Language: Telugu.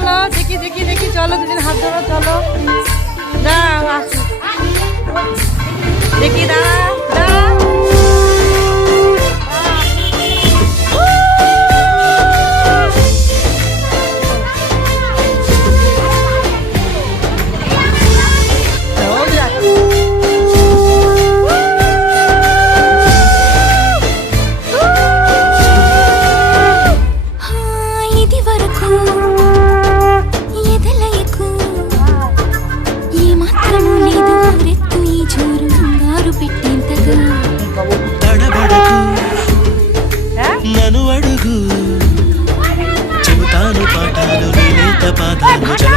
চলো দেখি দেখি দেখি চলো দুদিন হাত ধরো চলো দাও আসো দেখি দাঁড়া দাঁড়া నన్ను అడుగు చెబుతాను పాఠాలు నేనేత పాదాలు